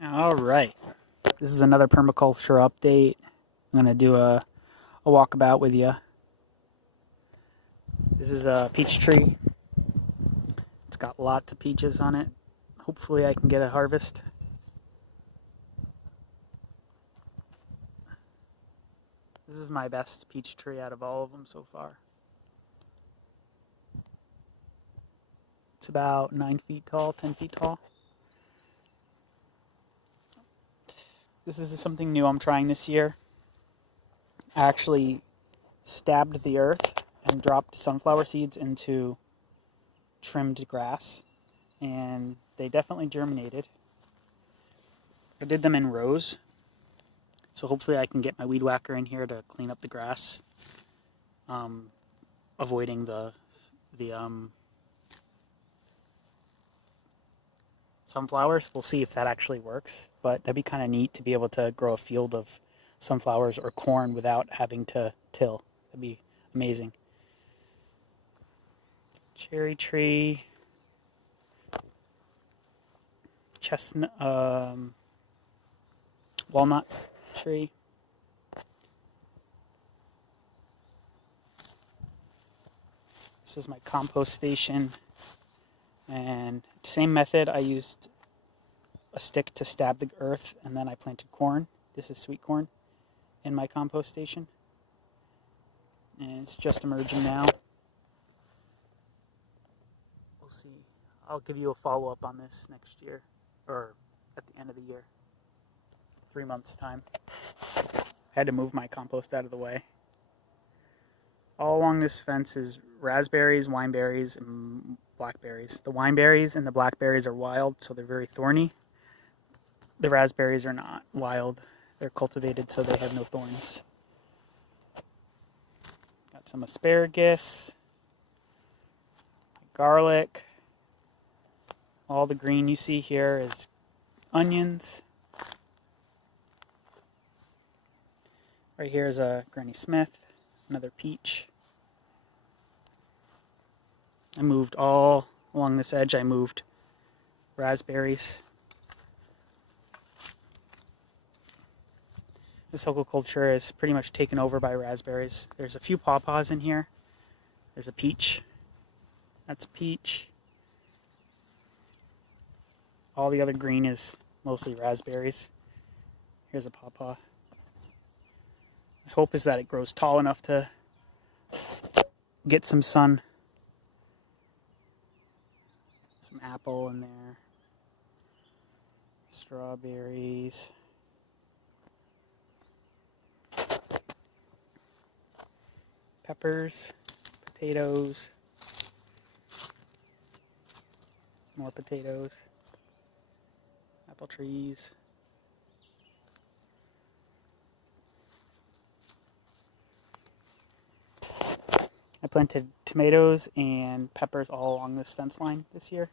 All right, this is another permaculture update. I'm going to do a walkabout with you. This is a peach tree. It's got lots of peaches on it. Hopefully I can get a harvest. This is my best peach tree out of all of them so far. It's about 9 feet tall, 10 feet tall. This is something new I'm trying this year. I actually stabbed the earth and dropped sunflower seeds into trimmed grass, and they definitely germinated. I did them in rows, so hopefully I can get my weed whacker in here to clean up the grass, avoiding the sunflowers. We'll see if that actually works, but that'd be kind of neat to be able to grow a field of sunflowers or corn without having to till. That'd be amazing. Cherry tree, chestnut, walnut tree. This is my compost station, and same method. I used a stick to stab the earth, and then I planted corn. This is sweet corn in my compost station, and it's just emerging now. We'll see. I'll give you a follow-up on this next year, or at the end of the year, 3 months time. I had to move my compost out of the way. All along this fence is raspberries, wineberries, and blackberries. The wineberries and the blackberries are wild, so they're very thorny. The raspberries are not wild. They're cultivated, so they have no thorns. Got some asparagus, garlic. All the green you see here is onions. Right here is a Granny Smith, another peach. I moved all along this edge. I moved raspberries. This Hugelkultur is pretty much taken over by raspberries. There's a few pawpaws in here. There's a peach. That's a peach. All the other green is mostly raspberries. Here's a pawpaw. My hope is that it grows tall enough to get some sun. Some apple in there. Strawberries. Peppers. Potatoes. More potatoes. Apple trees. I planted tomatoes and peppers all along this fence line this year.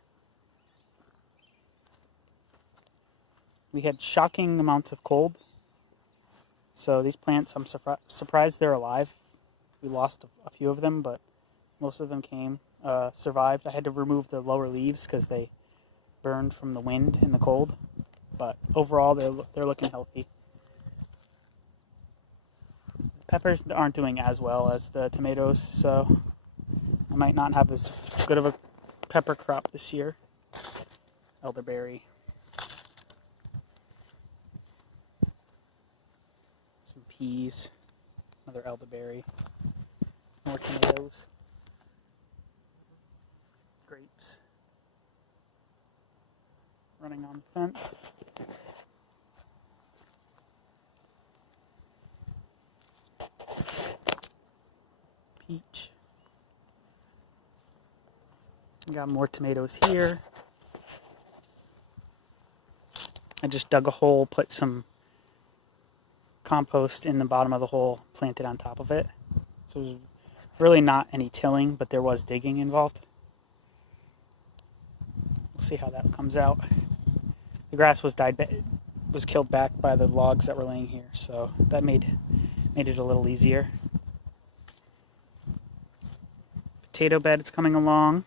We had shocking amounts of cold, so these plants, I'm surprised they're alive. We lost a few of them, but most of them survived. I had to remove the lower leaves because they burned from the wind and the cold, but overall they're looking healthy. Peppers aren't doing as well as the tomatoes, so I might not have as good of a pepper crop this year. Elderberry. Some peas. Another elderberry. More tomatoes. Grapes. Running on the fence. Peach. Got more tomatoes here. I just dug a hole, put some compost in the bottom of the hole, planted on top of it. So it was really not any tilling, but there was digging involved. We'll see how that comes out. The grass was killed back by the logs that were laying here, so that made it a little easier. Potato bed is coming along.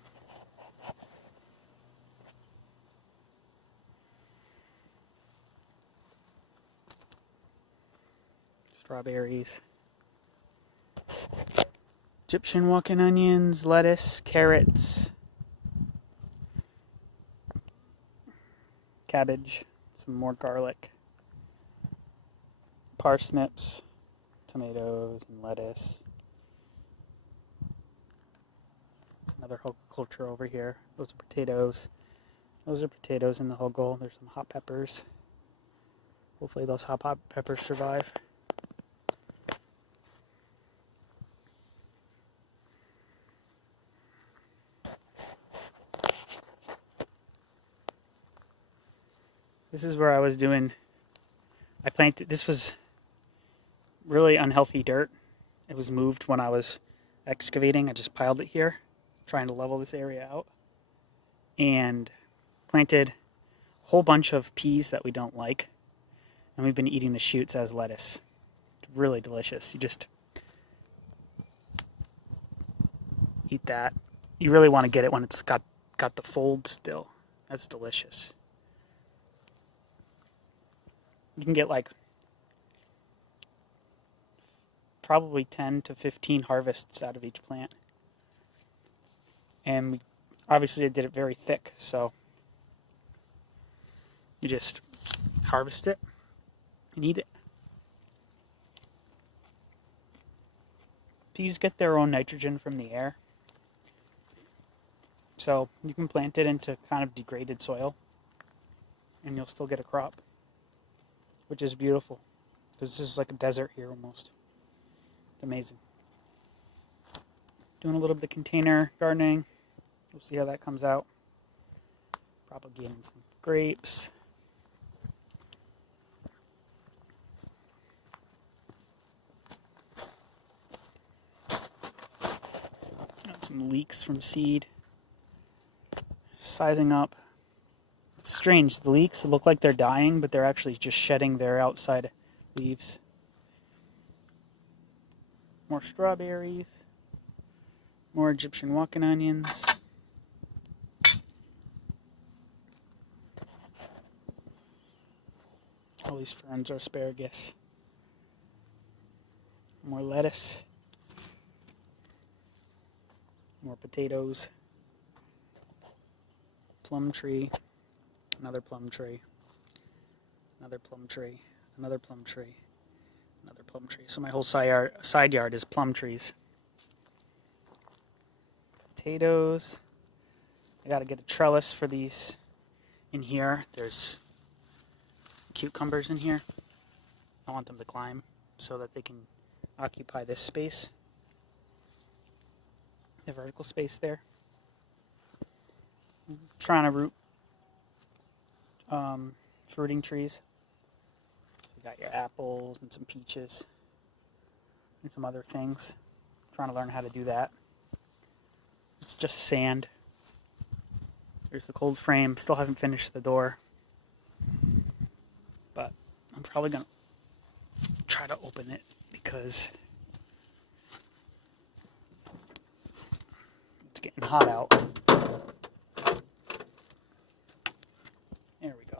strawberries, Egyptian walking onions, lettuce, carrots, cabbage, some more garlic, parsnips, tomatoes, and lettuce. Another Hugelkultur over here. Those are potatoes. Those are potatoes in the hugel. There's some hot peppers. Hopefully those hot peppers survive. This is where I was doing, I planted, this was really unhealthy dirt. It was moved when I was excavating. I just piled it here, trying to level this area out. And planted a whole bunch of peas that we don't like. And we've been eating the shoots as lettuce. It's really delicious. You just eat that. You really want to get it when it's got the fold still. That's delicious. You can get like probably 10 to 15 harvests out of each plant. And obviously I did it very thick, so you just harvest it and eat it. Peas get their own nitrogen from the air. So you can plant it into kind of degraded soil and you'll still get a crop, which is beautiful because this is like a desert here almost. It's amazing. Doing a little bit of container gardening. We'll see how that comes out. Propagating some grapes. Got some leeks from seed. Sizing up. It's strange. The leeks look like they're dying, but they're actually just shedding their outside leaves. More strawberries. More Egyptian walking onions. All these ferns are asparagus. More lettuce. More potatoes. Plum tree. Another plum tree. Another plum tree. Another plum tree. Another plum tree. So my whole side yard is plum trees. Potatoes. I gotta get a trellis for these in here. There's cucumbers in here. I want them to climb so that they can occupy this space. The vertical space there. I'm trying to root fruiting trees. You got your apples and some peaches and some other things. I'm trying to learn how to do that. It's just sand. There's the cold frame. Still haven't finished the door. But I'm probably going to try to open it because it's getting hot out. There we go.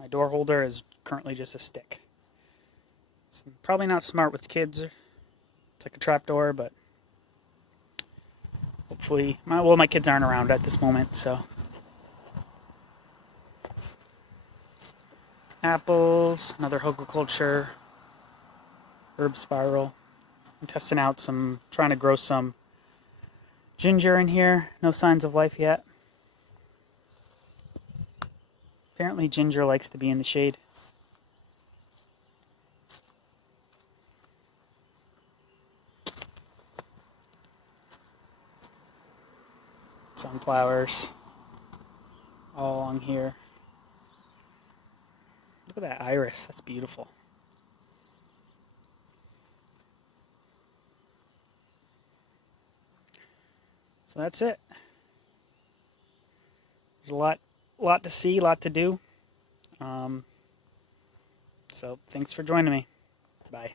My door holder is currently just a stick. It's probably not smart with kids. It's like a trap door, but hopefully, my kids aren't around at this moment, so. Apples, another Hugelkultur, herb spiral. I'm testing out trying to grow some ginger in here. No signs of life yet. Apparently ginger likes to be in the shade. Sunflowers all along here. Look at that iris, that's beautiful. So that's it. There's a lot to see, a lot to do. So thanks for joining me. Bye.